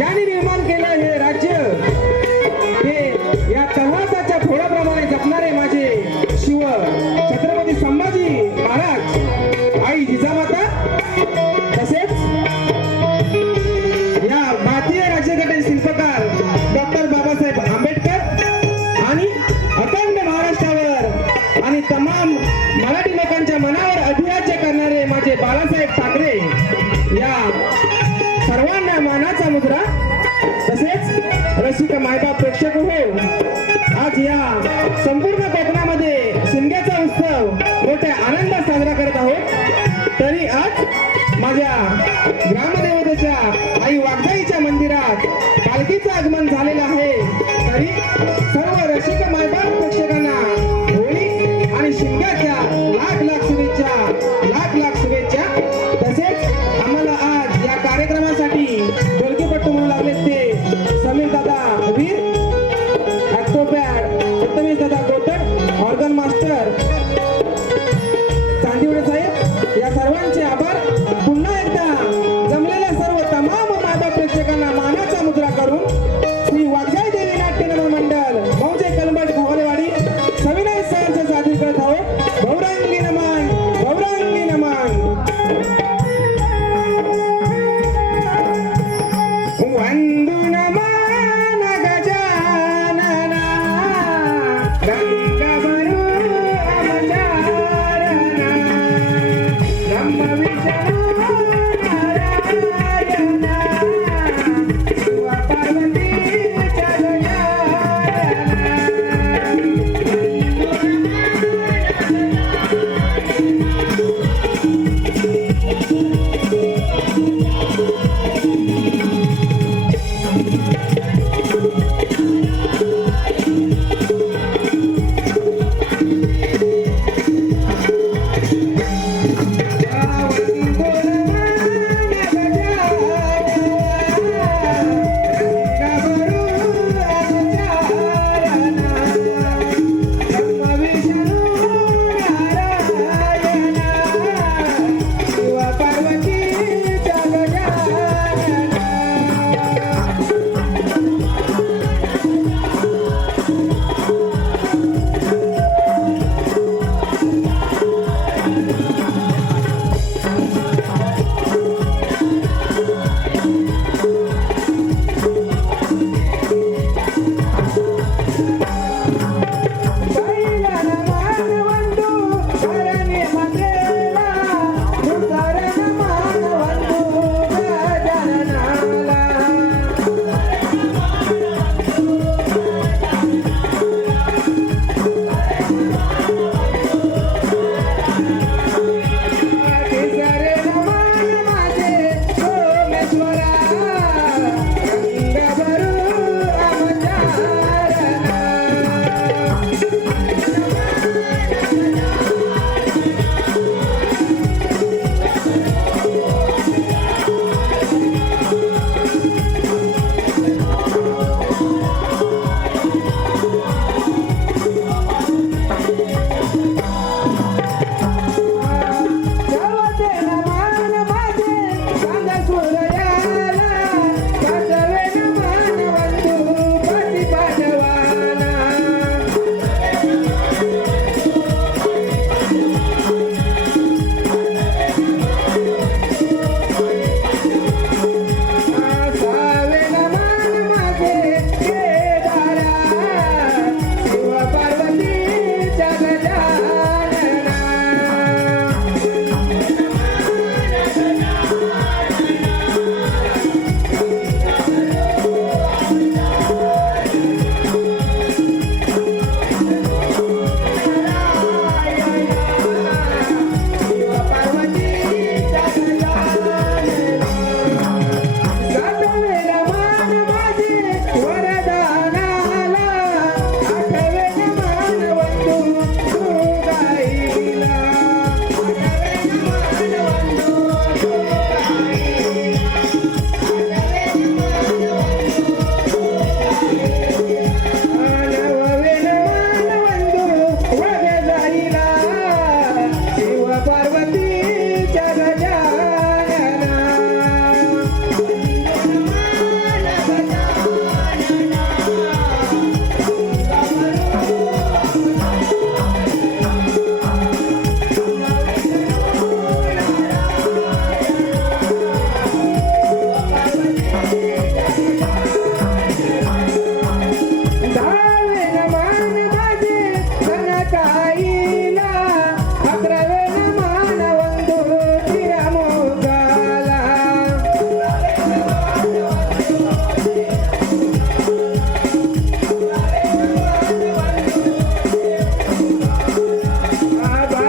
ज्याने निर्माण केलं हे राज्य हे या तलवासाच्या थोड्याप्रमाणे जपणारे माझे शिव छत्रपती संभाजी महाराज आई जिजामाता तसेच या भारतीय राज्यघटने शिल्पकार डॉक्टर बाबासाहेब आंबेडकर आणि अखंड महाराष्ट्रावर आणि तमाम मराठी लोकांच्या मनावर अधिराज्य करणारे माझे बाळासाहेब ठाकरे या सर्वांना मानाचा मुद्रा. तसेच रसिक मायबाप प्रेक्षक हो आज या संपूर्ण कोकणामध्ये शिमग्याचा उत्सव मोठ्या आनंदात साजरा करत आहोत. तरी आज माझ्या ग्रामदेवतेच्या आई वाघाईच्या मंदिरात पालखीचं आगमन झालेलं cuando